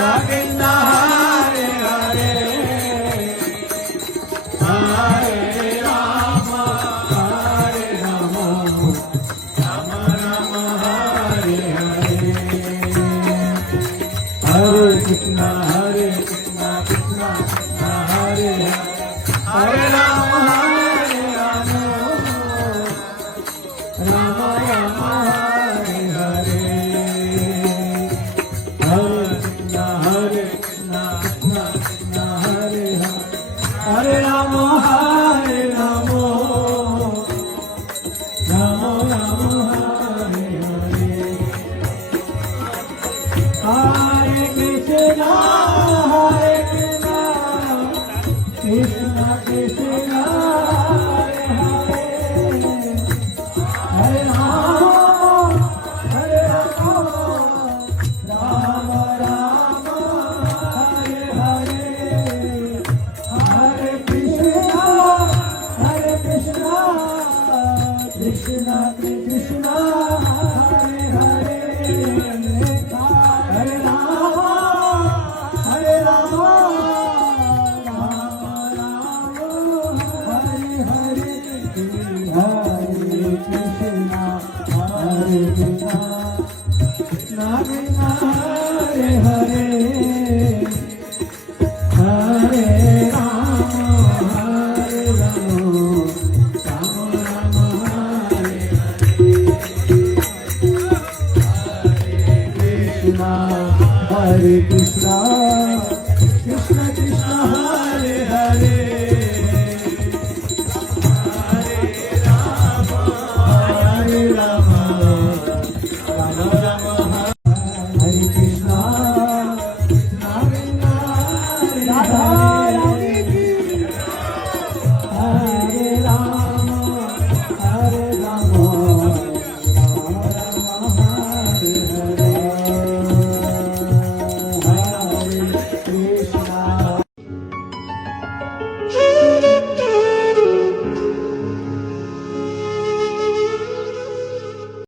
Govinda Hare Hare, Hare Rama, Hare Rama, Rama Rama, Hare Hare, Hare Krishna, Krishna Krishna, Hare Hare, Hare Rama, Hare Rama, Rama Rama, Hare Hare, Hare Krishna, Krishna Krishna, Hare Hare, Hare Rama, Hare Rama, Rama Rama, Hare Hare, Hare Krishna, Krishna Krishna, Hare Hare, Hare Rama, Hare Rama, Rama Rama, Hare Hare, Hare Krishna, Krishna Krishna, Hare Hare, Hare Rama, Hare Rama, Rama Rama, Hare Hare, Hare Krishna, Krishna Krishna, Hare Hare, Hare Rama, Hare Rama, Rama Rama, Hare Hare, Hare Krishna, Hare Krishna.